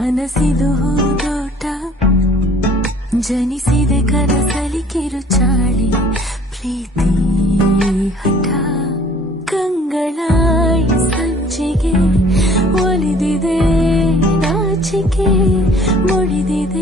ಮನಸ್ಸಿದು ಹೂದೋಟ ಜನಿಸಿದೆ ಕನಸಲಿ ಕಿರುಚಾಳಿ ಪ್ರೀತಿ ಹಠ ಕಂಗಳಾಯಿ ಸಂಚಿಗೆ ಒಲಿದಿದೆ ನಾಚಿಕೆ ಮುಡಿದಿದೆ